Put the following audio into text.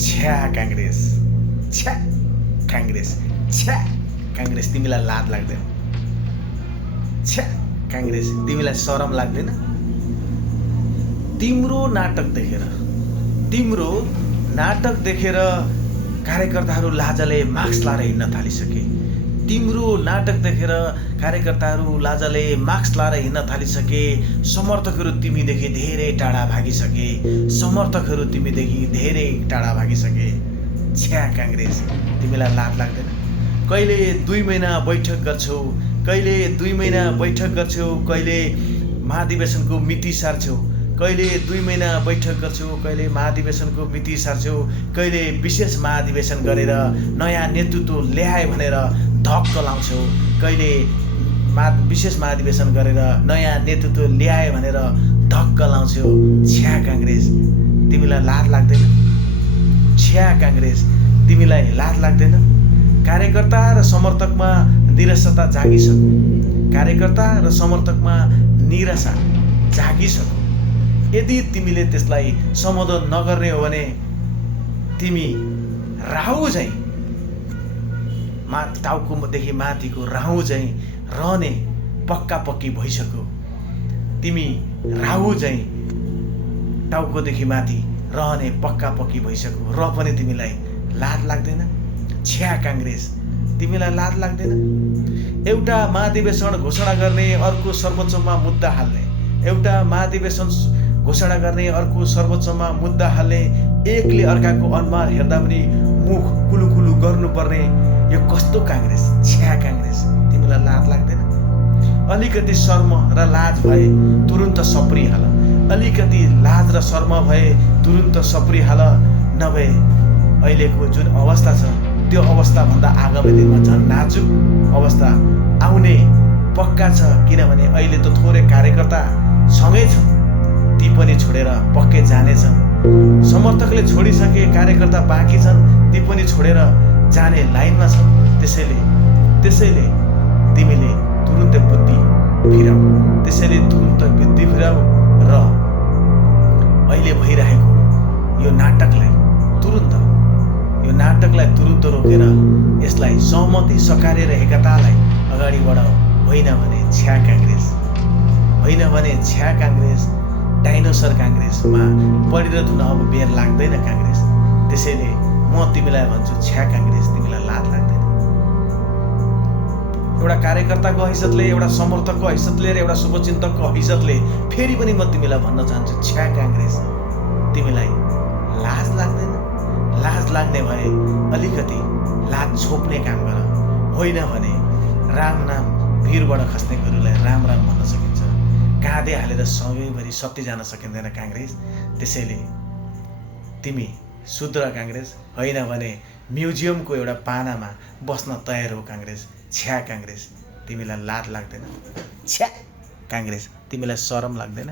छ्या काङ्ग्रेस, छ्या काङ्ग्रेस, छ्या काङ्ग्रेस, तिमीलाई लाज लाग्दैन? छ्या काङ्ग्रेस, तिमीलाई शरम लाग्दैन? तिम्रो नाटक देखेर कार्यकर्ताहरू लाजले मास्क लाएर हिँड्न थालिसके। तिम्रो नाटक देखेर कार्यकर्ताहरू लाजले मास्क लाएर हिँड्न थालिसके। समर्थकहरू तिमीदेखि धेरै टाढा भागिसके। छ्या काङ्ग्रेस, तिमीलाई लाज लाग्दैन? कहिले 2 महिना बैठक गर्छौ, कहिले महाधिवेशनको मिति सार्छौ, कहिले 2 महिना बैठक गर्छौ, कहिले महाधिवेशनको मिति सार्छौ, कहिले विशेष महाधिवेशन गरेर नयाँ नेतृत्व ल्याए भनेर धक्क लाउँछौ, कहिले विशेष महाधिवेशन गरेर नयाँ नेतृत्व ल्याए भनेर धक्क लाउँछौ। छ्या काङ्ग्रेस, तिमीलाई लाज लाग्दैन? छ्या काङ्ग्रेस, तिमीलाई लाज लाग्दैन? कार्यकर्ता र समर्थकमा निराशा जागिसक्यो। यदि तिमीले त्यसलाई सम्बोधन नगर्ने हो भने तिमी राहु झैँ टाउकोदेखि माथिको राहु झैँ रहने पक्की भइसक्यो। तिमी राहु झैँ टाउकोदेखि माथि रहने पक्की भइसक्यो र पनि तिमीलाई लाज लाग्दैन? छ्या काङ्ग्रेस, तिमीलाई लाज लाग्दैन? एउटा महाधिवेशन घोषणा गर्ने, अर्को सर्वोच्चमा मुद्दा हाल्ने, एकले अर्काको अनुहार हेर्दा पनि मुख कुलुकुलु गर्नुपर्ने यो कस्तो काङ्ग्रेस? छ्या काङ्ग्रेस, तिमीलाई लाज लाग्दैन? अलिकति शर्म र लाज भए तुरुन्त सप्रिहाल, सप्रिहाल। नभए अहिलेको जुन अवस्था छ त्यो अवस्थाभन्दा आगामी दिनमा झन् नाजुक अवस्था आउने पक्का छ। किनभने अहिले त थोरै कार्यकर्ता सँगै छन्, ती पनि छोडेर पक्कै जानेछन्। समर्थकले छोडिसके, कार्यकर्ता बाँकी छन्, ती पनि छोडेर जाने लाइनमा छन्। त्यसैले तिमीले तुरुन्तै बुद्धि फिराऊ र अहिले भइरहेको यो नाटकलाई तुरुन्त रोकेर यसलाई सहमति, सकार्य र एकतालाई अगाडि बढाऊ। होइन भने छ्या काङ्ग्रेस, डाइनोसर काङ्ग्रेसमा परिणत हुन अब बेर लाग्दैन काङ्ग्रेस। त्यसैले म तिमीलाई भन्छु, छ्या काङ्ग्रेस, तिमीलाई लाज लाग्दैन? एउटा कार्यकर्ताको हैसियतले, एउटा समर्थकको हैसियतले र एउटा शुभचिन्तकको हैसियतले फेरि पनि म तिमीलाई भन्न चाहन्छु, छ्या काङ्ग्रेस, तिमीलाई लाज लाग्दैन? लाज लाग्ने भए अलिकति लाज छोप्ने काम गर। होइन भने राम नाम भिरबाट खस्ने गुरुलाई राम भन्न सकिन्छ, काँधे हालेर सधैँभरि सत्य जान सकिँदैन काङ्ग्रेस। त्यसैले तिमी सुध्र काङ्ग्रेस, होइन भने म्युजियमको एउटा पानामा बस्न तयार हो काङ्ग्रेस। छ्या काङ्ग्रेस, तिमीलाई लाज लाग्दैन? छ्या काङ्ग्रेस, तिमीलाई शरम लाग्दैन?